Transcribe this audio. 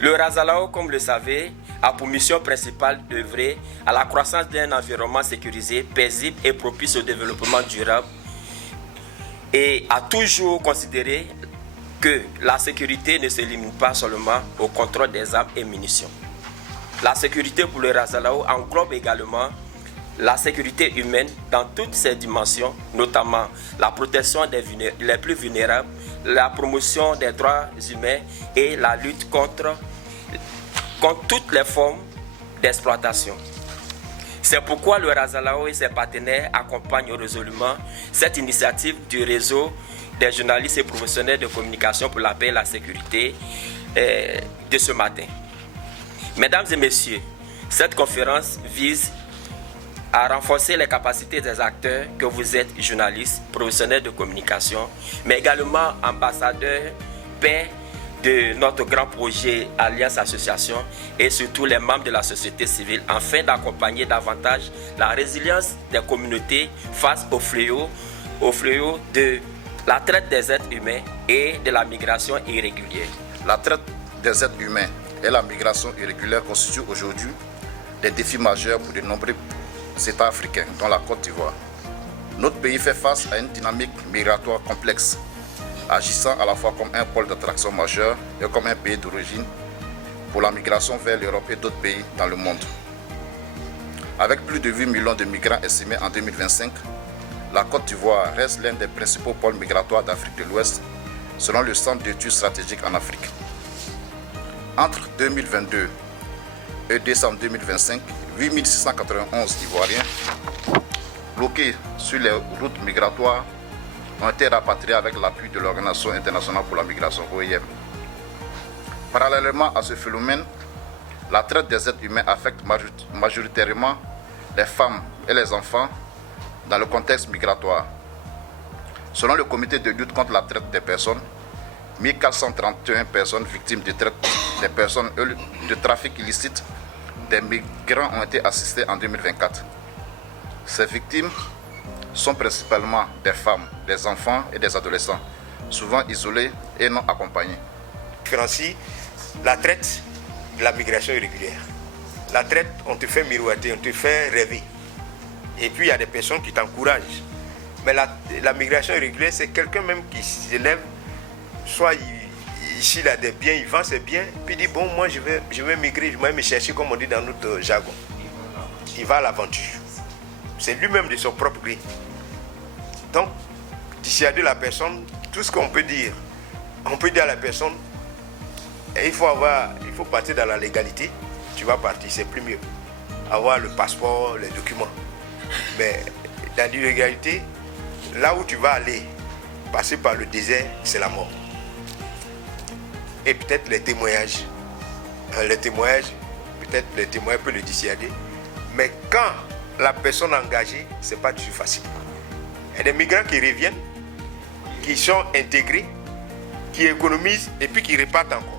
Le Razalao, comme vous le savez, a pour mission principale d'œuvrer à la croissance d'un environnement sécurisé, paisible et propice au développement durable et a toujours considéré que la sécurité ne se limite pas seulement au contrôle des armes et munitions. La sécurité pour le Razalao englobe également la sécurité humaine dans toutes ses dimensions, notamment la protection les plus vulnérables, la promotion des droits humains et la lutte contre toutes les formes d'exploitation. C'est pourquoi le Razalao et ses partenaires accompagnent résolument cette initiative du réseau des journalistes et professionnels de communication pour la paix et la sécurité de ce matin. Mesdames et messieurs, cette conférence vise à renforcer les capacités des acteurs que vous êtes journalistes, professionnels de communication, mais également ambassadeurs, paix de notre grand projet Alliance Association et surtout les membres de la société civile afin d'accompagner davantage la résilience des communautés face au fléau de la traite des êtres humains et de la migration irrégulière. La traite des êtres humains et la migration irrégulière constituent aujourd'hui des défis majeurs pour de nombreux États africains, dont la Côte d'Ivoire. Notre pays fait face à une dynamique migratoire complexe, agissant à la fois comme un pôle d'attraction majeur et comme un pays d'origine pour la migration vers l'Europe et d'autres pays dans le monde. Avec plus de 8 millions de migrants estimés en 2025, la Côte d'Ivoire reste l'un des principaux pôles migratoires d'Afrique de l'Ouest, selon le Centre d'études stratégiques en Afrique. Entre 2022 et décembre 2025, 8 691 Ivoiriens bloqués sur les routes migratoires ont été rapatriés avec l'appui de l'Organisation internationale pour la migration, OIM. Parallèlement à ce phénomène, la traite des êtres humains affecte majoritairement les femmes et les enfants dans le contexte migratoire. Selon le comité de lutte contre la traite des personnes, 1431 personnes victimes de traite des personnes et de trafic illicite des migrants ont été assistées en 2024. Ces victimes sont principalement des femmes, des enfants et des adolescents, souvent isolés et non accompagnés. Différencie la traite de la migration irrégulière. La traite, on te fait miroiter, on te fait rêver. Et puis il y a des personnes qui t'encouragent. Mais la migration irrégulière, c'est quelqu'un même qui s'élève, soit ici il a des biens, il vend ses biens, puis il dit bon, moi je vais migrer, je vais me chercher comme on dit dans notre jargon. Il va à l'aventure. C'est lui-même de son propre gré. Donc, dissuader la personne, tout ce qu'on peut dire, on peut dire à la personne, il faut partir dans la légalité, tu vas partir, c'est plus mieux. Avoir le passeport, les documents. Mais dans l'illégalité, là où tu vas aller, passer par le désert, c'est la mort. Et peut-être les témoignages. Peut-être les témoignages peuvent le dissuader. Mais quand la personne engagée, ce n'est pas du tout facile. Il y a des migrants qui reviennent, qui sont intégrés, qui économisent et puis qui repartent encore.